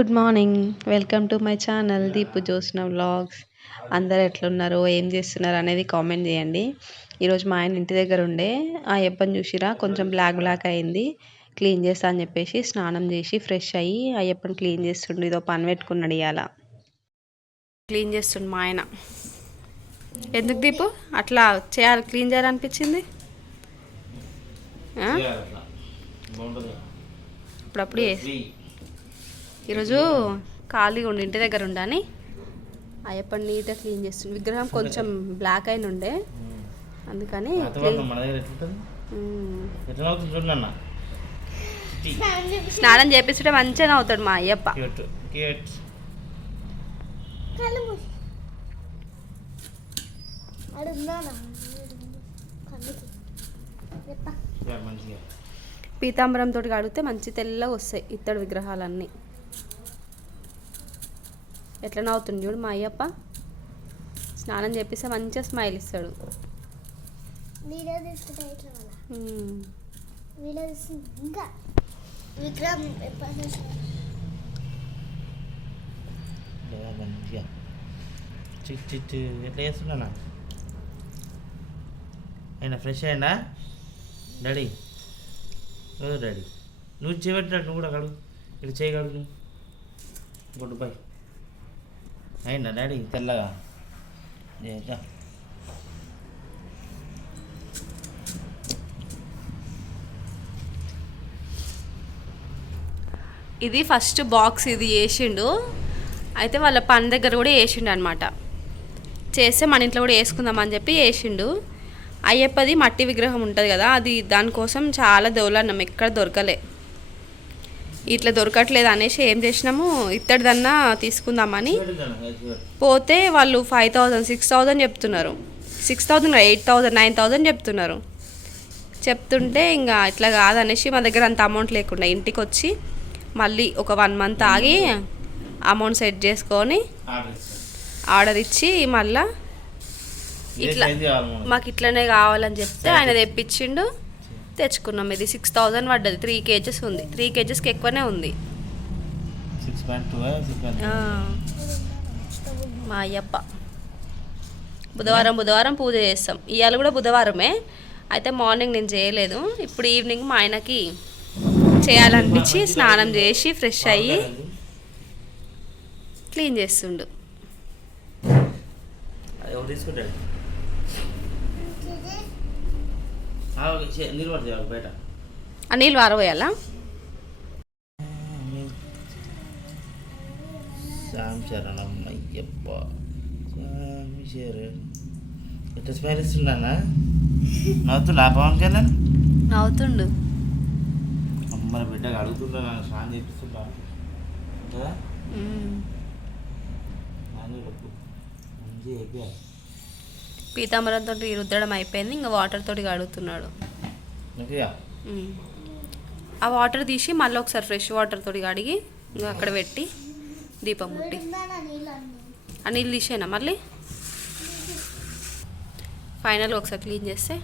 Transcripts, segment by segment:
Good morning welcome to my channel Deepu Josna vlogs అందరు ఎట్లున్నారు? ఏం చేస్తున్నారు అనేది కామెంట్ చేయండి. ఈరోజు మా ఆయన ఇంటి దగ్గర ఉండే. ఆ అయ్యప్పని చూసిరా? కొంచెం బ్లాక్ బ్లాక్ అయింది. క్లీన్ చేస్తా అని చెప్పేసి స్నానం చేసి ఫ్రెష్ అయ్యి అయ్యప్పని క్లీన్ చేస్తుండు. ఇదో పని పెట్టుకున్నాడు ఇవాళ క్లీన్ చేస్తుండు మా ఆయన. ఎందుకు దీపు అట్లా చేయాలి క్లీన్ చేయాలనిపించింది? అప్పుడప్పుడు చేసి ఈరోజు ఖాళీగా ఉండి ఇంటి దగ్గర ఉండని అయ్యప్పని నీట్గా క్లీన్ చేస్తుంది విగ్రహం కొంచెం బ్లాక్ అయిన ఉండే. అందుకని స్నానం చేపిస్తుంటే మంచిగా అవుతాడు మా అయ్యప్ప. పీతాంబరం తోటి కడిగితే మంచి తెల్లగా వస్తాయి ఇత్తడి విగ్రహాలన్నీ. ఎట్లా నవ్వుతుంది చూడు మా అయ్యప్ప. స్నానం చేపిస్తే మంచిగా స్మైల్ ఇస్తాడు. మంచిగా. చిట్ చిట్ ఎట్లా చేస్తున్నా అయినా ఫ్రెష్ అయ్యండా డాడీ. ఓ డాడీ. నువ్వు చేయబెట్టినట్టు నువ్వు కూడా కడుగు. చేయగలగు నువ్వు గుడ్ బై అయిందా డాడీ తెల్లగా ఇది ఫస్ట్ బాక్స్ ఇది వేసిండు అయితే వాళ్ళ పని దగ్గర కూడా వేసిండు అనమాట చేస్తే మన ఇంట్లో కూడా వేసుకుందామని చెప్పి వేసిండు అయ్యప్పది మట్టి విగ్రహం ఉంటుంది కదా అది దానికోసం చాలా దౌలన్నాం ఎక్కడ దొరకలే. ఇట్లా దొరకట్లేదు అనేసి ఏం చేసినాము? ఇత్తడిదన్నా తీసుకుందామని పోతే వాళ్ళు ఫైవ్ థౌజండ్ సిక్స్ థౌజండ్ చెప్తున్నారు. Six thousand eight thousand nine thousand చెప్తున్నారు. చెప్తుంటే ఇంకా ఇట్లా కాదనేసి మా దగ్గర అంత అమౌంట్ లేకుండా ఇంటికి వచ్చి మళ్ళీ ఒక వన్ మంత్ ఆగి అమౌంట్ సెట్ చేసుకొని ఆర్డర్ ఇచ్చి మళ్ళా ఇట్లా మాకు ఇట్లనే కావాలని చెప్తే ఆయన తెప్పించిండు. తెచ్చుకున్నాం. ఇది సిక్స్ థౌజండ్ పడ్డది. త్రీ కేజెస్ ఉంది. త్రీ కేజెస్కి ఎక్కువనే ఉంది. మా అయ్యప్ప. బుధవారం బుధవారం పూజ చేస్తాం. ఇవాళ కూడా బుధవారమే. అయితే మార్నింగ్ నేను చేయలేదు. ఇప్పుడు ఈవినింగ్ మా ఆయనకి చేయాలనిపించి స్నానం చేసి ఫ్రెష్ అయ్యి క్లీన్ చేస్తుండు. తీసుకుంటాడు నీళ్ళు పడితే బయట. ఆ నీళ్ళు శరణం అయ్యప్ప. శరణ్ ఎట్లా ఇస్తున్నానా నవ్వుతున్నా పవన్ కళ్యాణ్? నవ్వుతుండు. అమ్మల బిడ్డగా అడుగుతున్నా నన్ను స్నానం కదా. మంచిగా అయిపోయా పీతాంబరంతో రుద్దడం అయిపోయింది. ఇంకా వాటర్ తోటి కడుగుతున్నాడు. ఆ వాటర్ తీసి మళ్ళీ ఒకసారి ఫ్రెష్ వాటర్ తోటి కడిగి ఇంకా అక్కడ పెట్టి దీపం ముట్టి. ఆ నీళ్ళు తీసేనా మళ్ళీ? ఫైనల్ ఒకసారి క్లీన్ చేస్తే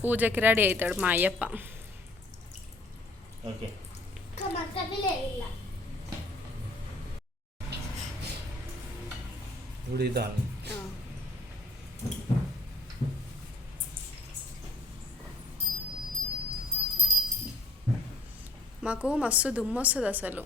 పూజకి రెడీ అవుతాడు మా అయ్యప్ప. ఇప్పుడు మాకు మస్తు దుమ్ము వస్తుంది అసలు.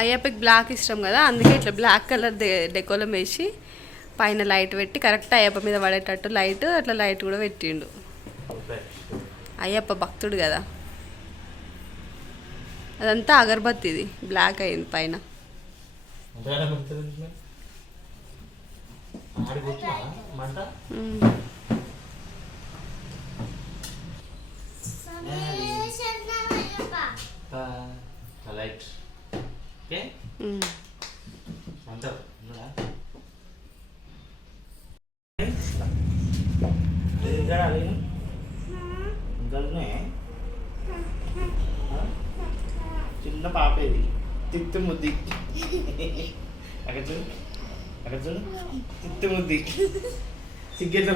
అయ్యప్పకి బ్లాక్ ఇష్టం కదా అందుకే ఇట్లా బ్లాక్ కలర్ డెకోలం వేసి పైన లైట్ పెట్టి కరెక్ట్ అయ్యప్ప మీద పడేటట్టు లైట్ అట్లా లైట్ కూడా పెట్టిండు. అయ్యప్ప భక్తుడు కదా. అదంతా అగరబత్తిది బ్లాక్ అయింది పైన. లైట్. ఓకే. అంత ఉన్నాడా ఇంకా రాలేదు ఇంకా ఉన్నాయి? ఆ? చిన్న పాప ఇది తిత్తు ముద్ది. అక్కడ చూడు? అక్కడ చూడు? తిత్తు ముద్ది. సిగ్గెట్లా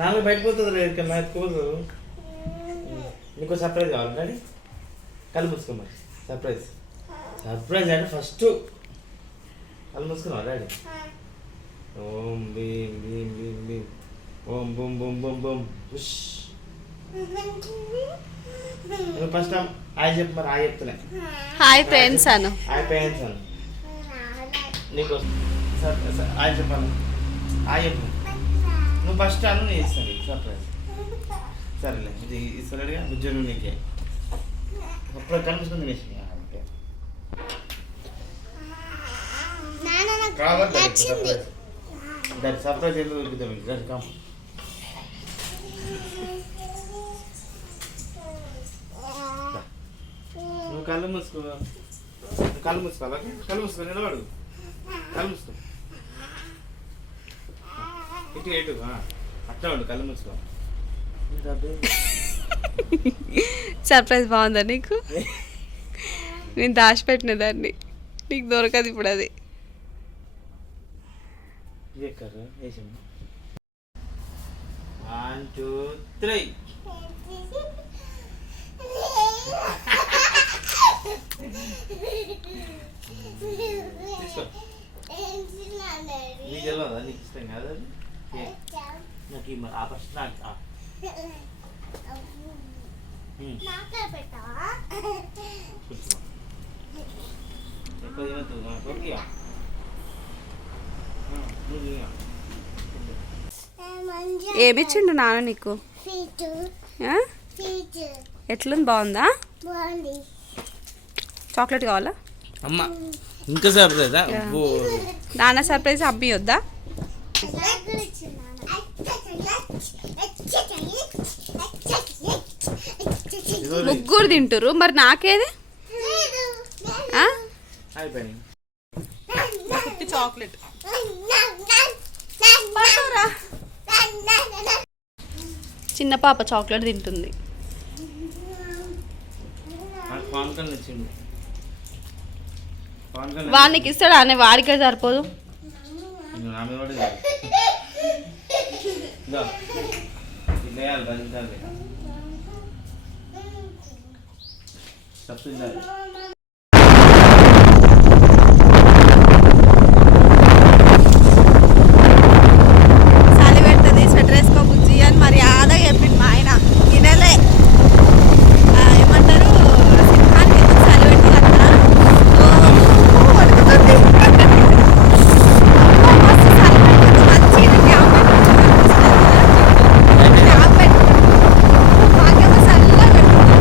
నాలుగు బయట పోతుంది లేదు కన్నా ఎత్తుకోదు నీకు సర్ప్రైజ్ కావాలి డాడీ? కళ్ళు మూసుకోమని సర్ప్రైజ్ సర్ప్రైజ్ అంటే ఫస్ట్ కళ్ళు మూసుకున్నావా డాడీ? ఓం భీం భీం భీం భీం. ఓం బూమ్ బూమ్ బూమ్ బూమ్ ఉష్. నువ్వు ఫస్ట్ ఆయ చెప్పు మరి ఆయ చెప్తున్నా హాయ్ ఫ్రెండ్స్ అను. ఆయ పేరెంట్స్ అని. నీకు ఆయ చెప్పాను ఆయ చెప్పు నువ్వు ఫస్ట్ అను నేను ఇస్తాను సర్ప్రైజ్. సరేలే ఇది ఇస్తాడుగా ఉద్యోగం నీకే. అప్పుడు కనిపిస్తుంది నాకు కాబట్టి సర్ప్రైజ్. ఎందుకు దొరుకుతాం దాని కామ్. కళ్ళు మూసుకో. కళ్ళు మూసుకో అలాగే కళ్ళు మూసుకో నిలబడు. కళ్ళు మూసుకో. ఇటు ఆ. అట్లా ఉండు కళ్ళు మూసుకో. సర్ప్రైజ్ బాగుందా నీకు? నేను దాచిపెట్టిన దాన్ని. నీకు దొరకదు ఇప్పుడు అది. వన్ టూ త్రీ తీసుకో నీకు తెలియదా నీకు ఇష్టం కాదు అది? ఏ, ఈ ఆ ఫస్ట్. ఎక్కువ తినొద్దు. ఏమిచ్చిండు నాన్న నీకు? ఎట్లుంది? బాగుందా? బాగుంది. చాక్లెట్ కావాలా? అమ్మ. ఇంకా సర్ప్రైజా. నాన్న సర్ప్రైజ్ అబ్బి వద్దా. ముగ్గురు తింటురు మరి నాకేది? చాక్లెట్. చిన్న పాప చాక్లెట్ తింటుంది నాకు పవన్ కళ్యాణ్ వచ్చిండు పవన్ కళ్యాణ్ వానికి ఇస్తాడా అనే వాడికే సరిపోదు ఆమె కూడా కాదు. ఇదో. ఇది వేయాలి భరించాలి తప్పించాలి చలి పెడుతుంది స్వెటర్ వేసుకో బుజ్జి అని మరి ఆదా చెప్పింది మా ఆయన తినలే ఆ, ఏమంటారు సింహానికి ఎందుకు చలి పెడుతుంది అక్కడ పడుకుతుంది మస్తు చలి పెడుతుంది మంచిగా క్యాప్ పెట్టుకుంటుంది క్యాప్ పెట్టుకుంటుంది మాకేమో చల్లగా పెడుతుంది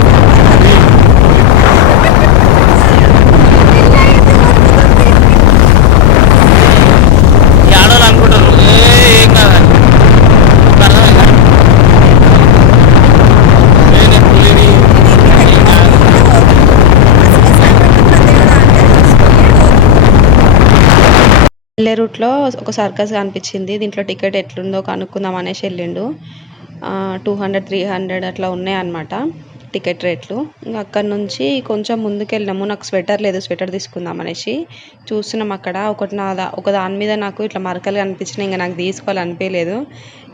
పిల్ల అయితే పడుకుతుంది ఈ ఆడవాళ్ళు అనుకుంటారు "ఏ, ఏం కాదని అర్థమైందా? నేను పులిని, ఏం కాదు. వెళ్ళే రూట్లో ఒక సర్కస్ కనిపించింది. దీంట్లో టికెట్ ఎట్లుందో కనుక్కుందాం అనేసి వెళ్ళిండు. టూ హండ్రెడ్ త్రీ హండ్రెడ్ అట్లా ఉన్నాయి అనమాట టికెట్ రేట్లు. ఇంకా అక్కడ నుంచి కొంచెం ముందుకు వెళ్ళినాము. నాకు స్వెటర్ లేదు స్వెటర్ తీసుకుందాం అనేసి చూస్తున్నాం అక్కడ. ఒకటి నా ఒక దాని మీద నాకు ఇట్లా మరకలు కనిపించినాయి. ఇంకా నాకు తీసుకోవాలనిపించలేదు.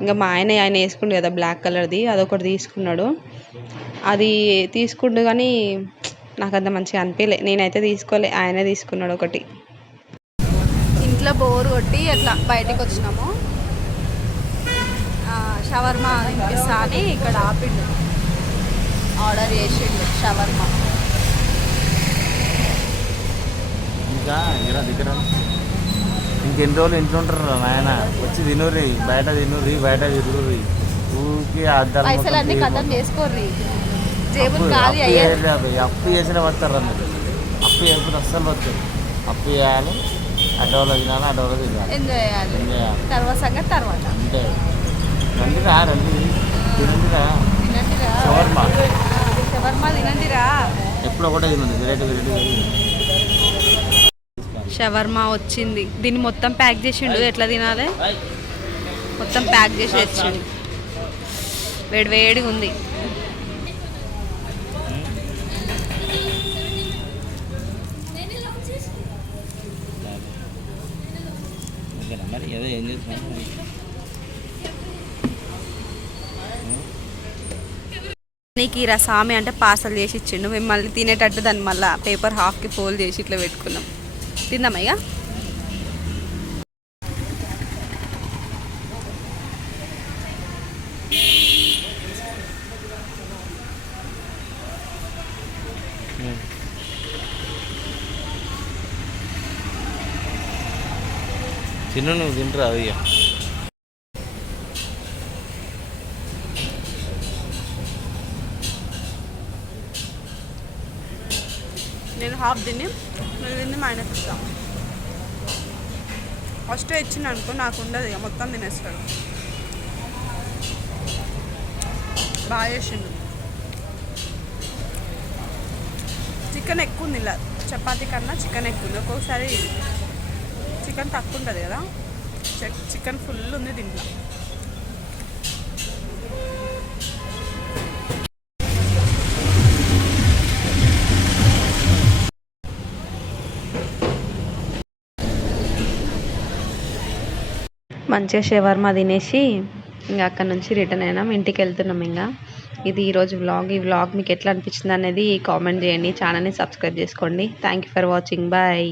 ఇంకా మా ఆయన ఆయన వేసుకుండు కదా బ్లాక్ కలర్ది అదొకటి తీసుకున్నాడు. అది తీసుకుండు కానీ నాకు అంత మంచిగా అనిపించలే. నేనైతే తీసుకోలే. ఆయనే తీసుకున్నాడు ఒకటి. ఇంట్లో బోర్ కొట్టి అట్లా బయటకు వచ్చినాము. షవర్మా తినిపిస్తా అని ఇక్కడ ఆపిండు. ఆర్డర్ చేసిండు షవర్మా. ఇంకా ఇక్కడ దగ్గర ఇంకెన్ని రోజులు ఇంట్లో ఉంటారు నాయన. వచ్చి తినుర్రి బయట తినుర్రి బయట తిరుగుర్రి. ఊరికి పైసలు అన్ని మొత్తం కథం చేసుకోర్రి. జేబులు అప్పు- ఖాళీ చేసిన పడతారు మీరు. అప్పు చేయకపోతే అస్సలు వస్తుంది అప్పు చేయాలి. అటోలో తినాలి అటోలో తినాలి? ఎంజాయ్ చేయాలి. తర్వాత సంగతి తర్వాత. అంతే. రండిరా రండి. తినండిరా. తినండిరా. షవర్మా? ఎప్పుడు ఒకటే తినండి వెరైటీ వెరైటీ షవర్మా వచ్చింది. దీన్ని మొత్తం ప్యాక్ చేసిండు. ఎట్లా తినాలి? మొత్తం ప్యాక్ చేసి తెచ్చిండు. వేడి వేడిగా ఉంది. నీకు ఈ రసామి అంటే పార్సల్ చేసి ఇచ్చిండు. మిమ్మల్ని తినేటట్టు దాన్ని మళ్ళీ పేపర్ హాఫ్కి ఫోల్డ్ చేసి ఇట్లా పెట్టుకున్నాం. తిందామయ్యా తిను నువ్వు తింటరా అది ఇక. నేను హాఫ్ తిని నువ్వు తిని మా ఆయనకి ఇస్తాం. ఫస్ట్ ఇచ్చింది అనుకో నాకు ఉండదు ఇక మొత్తం తినేస్తాడు. బాగా చేసిండు. చికెన్ ఎక్కువ ఉంది ఇలా చపాతీ కన్నా చికెన్ ఎక్కువ ఉంది. ఒక్కొక్కసారి చికెన్ తక్కువ ఉంటుంది కదా చికెన్ ఫుల్ ఉంది దీంట్లో. మంచిగా షవర్మా తినేసి ఇంకా అక్కడ నుంచి రిటర్న్ అయినాం. ఇంటికి వెళ్తున్నాం ఇంకా ఇది ఈరోజు వ్లాగ్. ఈ వ్లాగ్ మీకు ఎట్లా అనిపించింది అనేది కామెంట్ చేయండి. ఛానల్ని సబ్స్క్రైబ్ చేసుకోండి. Thank you for watching. Bye.